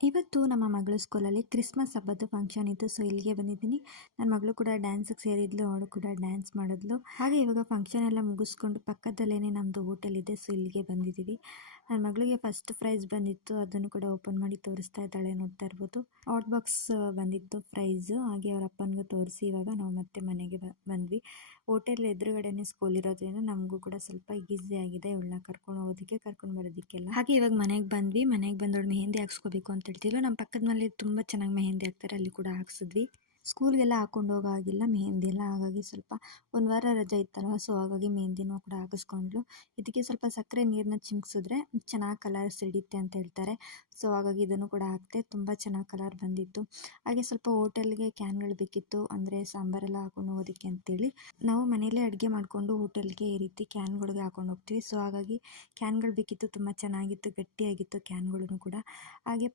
ಇವತ್ತು ನಮ್ಮ ಮಗಳ ಸ್ಕೂಲಲ್ಲಿ ಕ್ರಿಸ್ಮಸ್ ಹಬ್ಬದ ಫಂಕ್ಷನ್ ಇತ್ತು. ಸೊ ಇಲ್ಲಿಗೆ ಬಂದಿದ್ದೀನಿ. ನನ್ನ ಮಗಳು ಕೂಡ ಡ್ಯಾನ್ಸಿಗೆ ಸೇರಿದ್ಲು, ಅವಳು ಕೂಡ ಡ್ಯಾನ್ಸ್ ಮಾಡಿದ್ಲು. ಹಾಗೆ ಇವಾಗ ಫಂಕ್ಷನ್ ಎಲ್ಲ ಮುಗಿಸ್ಕೊಂಡು ಪಕ್ಕದಲ್ಲೇ ನಮ್ಮದು ಹೋಟೆಲ್ ಇದೆ. ಸೊ ಇಲ್ಲಿಗೆ ಬಂದಿದ್ದೀವಿ. ನನ್ನ ಮಗಳಿಗೆ ಫಸ್ಟ್ ಪ್ರೈಸ್ ಬಂದಿತ್ತು, ಅದನ್ನು ಕೂಡ ಓಪನ್ ಮಾಡಿ ತೋರಿಸ್ತಾ ಇದ್ದಾಳೆ, ನೋಡ್ತಾ ಇರ್ಬೋದು. ಹಾಟ್ ಬಾಕ್ಸ್ ಬಂದಿತ್ತು ಪ್ರೈಸ್. ಹಾಗೆ ಅವ್ರ ಅಪ್ಪನಿಗೂ ತೋರಿಸಿ ಇವಾಗ ನಾವು ಮತ್ತೆ ಮನೆಗೆ ಬಂದ್ವಿ. ಹೋಟೆಲ್ ಎದುರುಗಡೆನೆ ಸ್ಕೂಲ್ ಇರೋದ್ರಿಂದ ನಮಗೂ ಕೂಡ ಸ್ವಲ್ಪ ಈಸಿ ಆಗಿದೆ ಇವಳನ್ನ ಕರ್ಕೊಂಡು ಹೋಗೋದಕ್ಕೆ, ಕರ್ಕೊಂಡು ಬರೋದಕ್ಕೆಲ್ಲ. ಹಾಗೆ ಇವಾಗ ಮನೆಗೆ ಬಂದ್ವಿ. ಮನೆಗೆ ಬಂದವಳು ಮೆಹಂದಿ ಹಾಕ್ಸ್ಕೋಬೇಕು ಅಂತ ಹೇಳ್ತಿದ್ಲು. ನಮ್ಮ ಪಕ್ಕದ ಮನೇಲಿ ತುಂಬ ಚೆನ್ನಾಗಿ ಮೆಹಂದಿ ಹಾಕ್ತಾರೆ, ಅಲ್ಲಿ ಕೂಡ ಹಾಕ್ಸಿದ್ವಿ. ಸ್ಕೂಲ್ಗೆಲ್ಲ ಹಾಕೊಂಡು ಹೋಗೋಗಿಲ್ಲ ಮೆಹಂದಿ ಎಲ್ಲ, ಹಾಗಾಗಿ ಸ್ವಲ್ಪ ಒಂದು ವಾರ ರಜೆ ಇತ್ತಲ್ವ, ಸೊ ಹಾಗಾಗಿ ಮೆಹಂದಿನೂ ಕೂಡ ಹಾಕಿಸ್ಕೊಂಡ್ಲು. ಇದಕ್ಕೆ ಸ್ವಲ್ಪ ಸಕ್ಕರೆ ನೀರನ್ನ ಚಿಮ್ಕಿಸಿದ್ರೆ ಚೆನ್ನಾಗಿ ಕಲರ್ ಸಿಡಿಯುತ್ತೆ ಅಂತ ಹೇಳ್ತಾರೆ. ಸೊ ಹಾಗಾಗಿ ಇದನ್ನು ಕೂಡ ಹಾಕ್ತೆ, ತುಂಬ ಚೆನ್ನಾಗಿ ಕಲರ್ ಬಂದಿತ್ತು. ಹಾಗೆ ಸ್ವಲ್ಪ ಹೋಟೆಲ್ಗೆ ಕ್ಯಾನ್ಗಳು ಬೇಕಿತ್ತು, ಅಂದರೆ ಸಾಂಬಾರೆಲ್ಲ ಹಾಕೊಂಡು ಹೋಗೋದಕ್ಕೆ ಅಂತೇಳಿ ನಾವು ಮನೆಯಲ್ಲೇ ಅಡುಗೆ ಮಾಡಿಕೊಂಡು ಹೋಟೆಲ್ಗೆ ಈ ರೀತಿ ಕ್ಯಾನ್ಗಳಿಗೆ ಹಾಕೊಂಡು ಹೋಗ್ತೀವಿ. ಸೊ ಹಾಗಾಗಿ ಕ್ಯಾನ್ಗಳು ಬೇಕಿತ್ತು, ತುಂಬ ಚೆನ್ನಾಗಿತ್ತು, ಗಟ್ಟಿಯಾಗಿತ್ತು ಕ್ಯಾನ್ಗಳು ಕೂಡ. ಹಾಗೆ